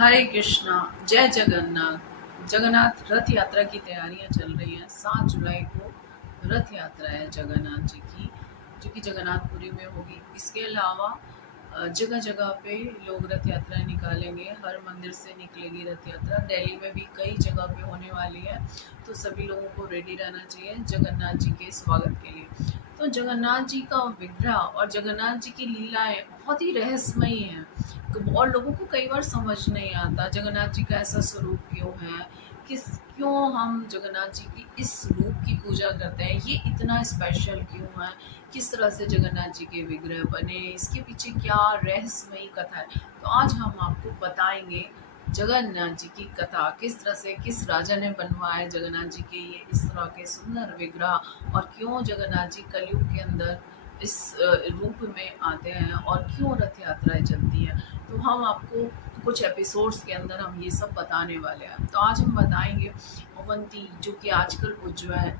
हरे कृष्णा। जय जगन्नाथ। जगन्नाथ रथ यात्रा की तैयारियां चल रही हैं। 7 जुलाई को रथ यात्रा है जगन्नाथ जी की, जो कि जगन्नाथपुरी में होगी। इसके अलावा जगह जगह पे लोग रथ यात्रा निकालेंगे। हर मंदिर से निकलेगी रथ यात्रा। दिल्ली में भी कई जगह पे होने वाली है, तो सभी लोगों को रेडी रहना चाहिए जगन्नाथ जी के स्वागत के लिए। तो जगन्नाथ जी का विग्रह और जगन्नाथ जी की लीलाएं बहुत ही रहस्यमयी हैं, और लोगों को कई बार समझ नहीं आता जगन्नाथ जी का ऐसा स्वरूप क्यों है, किस क्यों हम जगन्नाथ जी की इस रूप की पूजा करते हैं, ये इतना स्पेशल क्यों है, किस तरह से जगन्नाथ जी के विग्रह बने, इसके पीछे क्या रहस्यमयी कथा है। तो आज हम आपको बताएंगे जगन्नाथ जी की कथा, किस तरह से किस राजा ने बनवाए जगन्नाथ जी के ये इस तरह के सुंदर विग्रह, और क्यों जगन्नाथ जी कलयुग के अंदर इस रूप में आते हैं, और क्यों रथ यात्राएं चलती हैं। तो हम आपको कुछ एपिसोड्स के अंदर हम ये सब बताने वाले हैं। तो आज हम बताएंगे अवंती, जो कि आजकल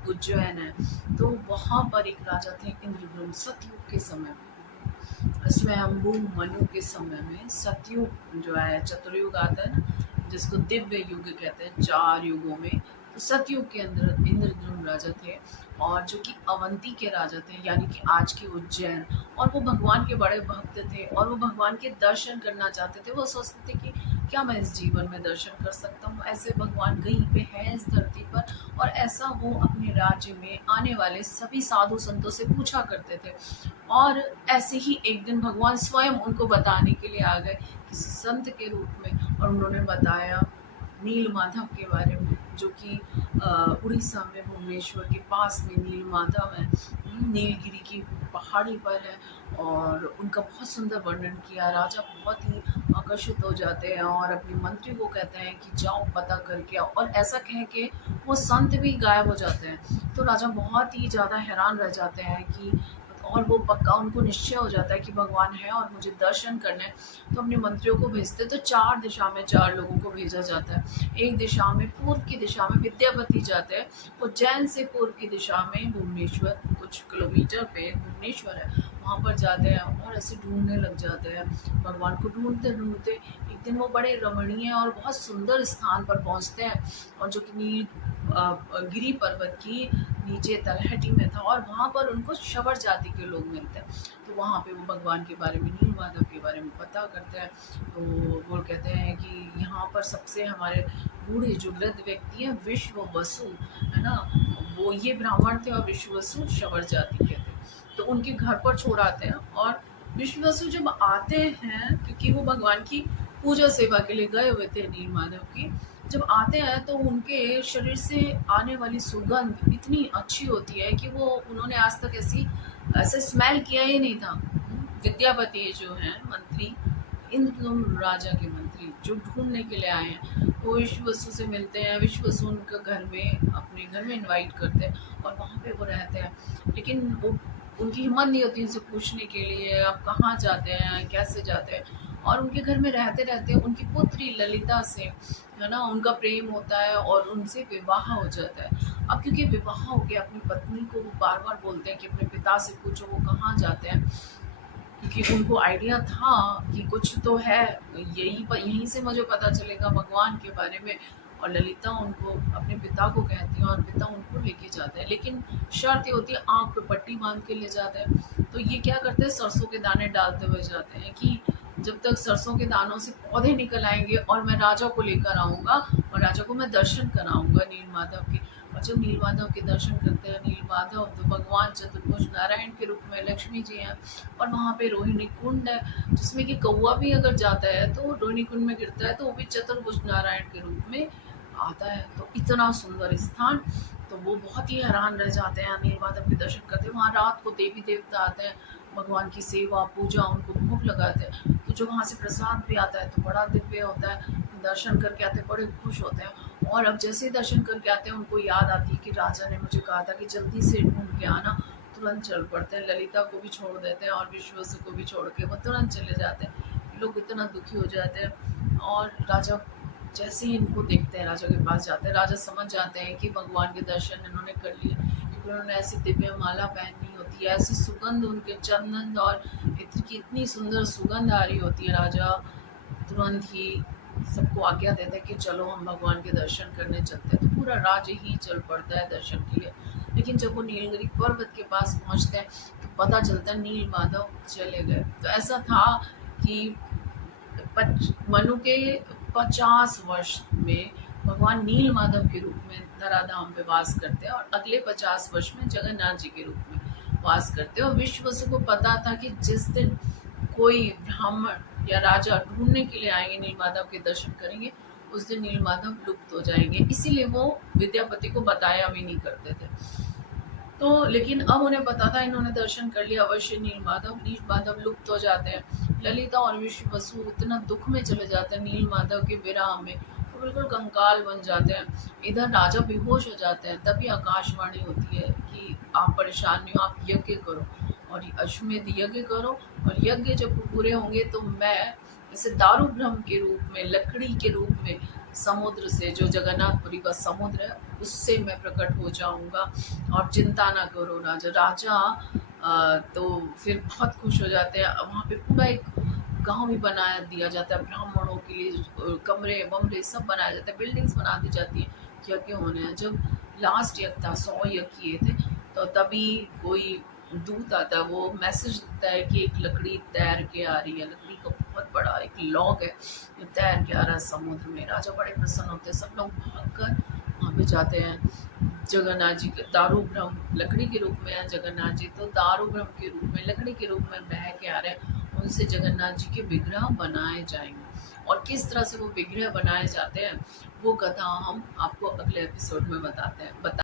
उज्जैन है। तो वहाँ पर एक राजा थे इंद्रद्युम्न, सतयुग के समय में, स्वयंभू मनु के समय में। सतयुग जो है, चतुर्युग आता है ना, जिसको दिव्य युग कहते हैं, 4 युगों में। तो सतयुग के अंदर इंद्रद्युम्न राजा थे, और जो कि अवंती के राजा थे, यानी कि आज के उज्जैन। और वो भगवान के बड़े भक्त थे, और वो भगवान के दर्शन करना चाहते थे। वो सोचते थे कि क्या मैं इस जीवन में दर्शन कर सकता हूँ, ऐसे भगवान कहीं पे है इस धरती पर। और ऐसा वो अपने राज्य में आने वाले सभी साधु संतों से पूछा करते थे। और ऐसे ही एक दिन भगवान स्वयं उनको बताने के लिए आ गए किसी संत के रूप में, और उन्होंने बताया नील माधव के बारे में, जो कि उड़ीसा में भुवनेश्वर के पास में नील माधव है। नीलगिरी की पहाड़ी पर है, और उनका बहुत सुंदर वर्णन किया। राजा बहुत ही आकर्षित हो जाते हैं, और अपने मंत्री को कहते हैं कि जाओ पता करके आओ, और ऐसा कह के वो संत भी गायब हो जाते हैं। तो राजा बहुत ही ज़्यादा हैरान रह जाते हैं कि, और वो पक्का उनको निश्चय हो जाता है कि भगवान है और मुझे दर्शन करने। तो अपने मंत्रियों को भेजते, तो 4 दिशा में 4 लोगों को भेजा जाता है। एक दिशा में, पूर्व की दिशा में विद्यापति जाते हैं। उज्जैन से पूर्व की दिशा में भुवनेश्वर, कुछ किलोमीटर पे भुवनेश्वर है, वहाँ पर जाते हैं, और ऐसे ढूंढने लग जाते हैं भगवान को। ढूंढते ढूंढते एक दिन वो बड़े रमणीय और बहुत सुंदर स्थान पर पहुँचते हैं, और जो कि नील गिरी पर्वत की नीचे तलहटी में था, और वहाँ पर उनको शबर जाति के लोग मिलते हैं। तो वहाँ पे वो भगवान के बारे में, नील माधव के बारे में पता करते हैं। तो वो कहते हैं कि यहाँ पर सबसे हमारे बूढ़े जो वृद्ध व्यक्ति हैं, विश्व वसु है ना, वो ये ब्राह्मण थे, और विश्व वसु शबर जाति के थे। तो उनके घर पर छोड़ आते हैं, और विश्व वसु जब आते हैं, क्योंकि वो भगवान की पूजा सेवा के लिए गए हुए थे नील माधव की, जब आते हैं तो उनके शरीर से आने वाली सुगंध इतनी अच्छी होती है कि वो, उन्होंने आज तक ऐसे स्मेल किया ही नहीं था। विद्यापति जो हैं मंत्री, इंद्रद्युम्न राजा के मंत्री, जो ढूंढने के लिए आए हैं, वो विश्ववसु से मिलते हैं। विश्ववसु उनका घर में, अपने घर में इनवाइट करते हैं, और वहाँ पे वो रहते हैं। लेकिन वो, उनकी हिम्मत नहीं होती उनसे पूछने के लिए आप कहाँ जाते हैं, कैसे जाते हैं। और उनके घर में रहते रहते उनकी पुत्री ललिता से, है ना, उनका प्रेम होता है, और उनसे विवाह हो जाता है। अब क्योंकि विवाह हो गया, अपनी पत्नी को वो बार बार बोलते हैं कि अपने पिता से पूछो वो कहाँ जाते हैं, क्योंकि उनको आइडिया था कि कुछ तो है, यहीं से मुझे पता चलेगा भगवान के बारे में। और ललिता उनको, अपने पिता को कहती है, और पिता उनको लेके जाते हैं। लेकिन शर्त ये होती है, आँख पे पट्टी बांध के ले जाते हैं। तो ये क्या करते हैं, सरसों के दाने डालते हुए जाते हैं कि जब तक सरसों के दानों से पौधे निकल आएंगे, और मैं राजा को लेकर आऊँगा, और राजा को मैं दर्शन कराऊँगा नील माधव के। और जब नील माधव के दर्शन करते हैं नील माधव, तो भगवान चतुर्भुज नारायण के रूप में लक्ष्मी जी हैं। और वहाँ पे रोहिणी कुंड है, जिसमें कि कौवा भी अगर जाता है तो रोहिणी कुंड में गिरता है, तो वो भी चतुर्भुज नारायण के रूप में आता है। तो इतना सुंदर स्थान। तो वो बहुत ही हैरान रह जाते हैं, नील माधव के दर्शन करते हैं। वहाँ रात को देवी देवता आते हैं, भगवान की सेवा पूजा, उनको भोग लगाते हैं। तो जो वहाँ से प्रसाद भी आता है तो बड़ा दिव्य होता है। दर्शन करके आते हैं, बड़े खुश होते हैं। और अब जैसे ही दर्शन करके आते हैं, उनको याद आती है कि राजा ने मुझे कहा था कि जल्दी से ढूंढ के आना। तुरंत चल पड़ते हैं, ललिता को भी छोड़ देते हैं, और विश्ववसु को भी छोड़ के वो तुरंत चले जाते हैं। लोग इतना दुखी हो जाते हैं। और राजा जैसे ही इनको देखते हैं, राजा के पास जाते हैं। राजा समझ जाते हैं कि भगवान के दर्शन इन्होंने कर लिए, क्योंकि उन्होंने ऐसी दिव्य माला पहनी होती है, ऐसी सुगंध, उनके चंदन और इत्र की इतनी सुंदर सुगंध आ रही होती है। राजा तुरंत ही सबको आज्ञा देता है कि चलो हम भगवान के दर्शन करने चलते हैं, तो पूरा राज्य ही चल पड़ता है दर्शन के लिए। लेकिन जब वो नीलगिरी पर्वत के पास पहुंचते हैं तो पता चलता है नील माधव चले गए। तो ऐसा था कि मनु के 50 वर्ष में भगवान नील माधव के रूप में धराधाम पे वास करते हैं और अगले 50 वर्ष में जगन्नाथ जी के रूप में वास करते हैं। और विश्ववसु को पता था कि जिस दिन कोई ब्राह्मण या राजा ढूंढने के लिए आएंगे, नील माधव के दर्शन करेंगे, उस दिन नील माधव लुप्त हो जाएंगे। इसीलिए वो विद्यापति को बताया भी नहीं करते थे। तो लेकिन अब उन्हें पता था, इन्होंने दर्शन कर लिया, अवश्य नील माधव लुप्त हो जाते हैं। ललिता और विश्ववसु इतना दुख में चले जाते हैं नील माधव के विरह में, तो बिल्कुल कंकाल बन जाते हैं। इधर राजा बेहोश हो जाते हैं। तभी आकाशवाणी होती है कि आप परेशान नहीं हो, आप यज्ञ करो और अश्वमेध यज्ञ करो, और यज्ञ जब पूरे होंगे तो मैं इसे दारू ब्रह्म के रूप में, लकड़ी के रूप में समुद्र से, जो जगन्नाथपुरी का समुद्र है, उससे मैं प्रकट हो जाऊंगा और चिंता ना करो राजा। तो फिर बहुत खुश हो जाते हैं। वहाँ पे पूरा एक गांव भी बनाया दिया जाता है ब्राह्मणों के लिए, कमरे वमरे सब बनाया जाता है, बिल्डिंग्स बना दी जाती है यज्ञ होने हैं। जब लास्ट यज्ञ था, 100 यज्ञ किए थे, तो तभी कोई दूत आता है, वो मैसेज देता है कि एक लकड़ी तैर के आ रही है। लकड़ी का बहुत बड़ा एक लॉग है, जो तैर के आ रहा है समुद्र में। राजा बड़े प्रसन्न होते हैं, सब लोग भागकर वहाँ पे जाते हैं। जगन्नाथ जी के दारू ब्रह्म लकड़ी के रूप में है, जगन्नाथ जी तो दारू ब्रह्म के रूप में, लकड़ी के रूप में बह के आ रहे हैं। उनसे जगन्नाथ जी के विग्रह बनाए जाएंगे, और किस तरह से वो विग्रह बनाए जाते हैं वो कथा हम आपको अगले एपिसोड में बताते हैं।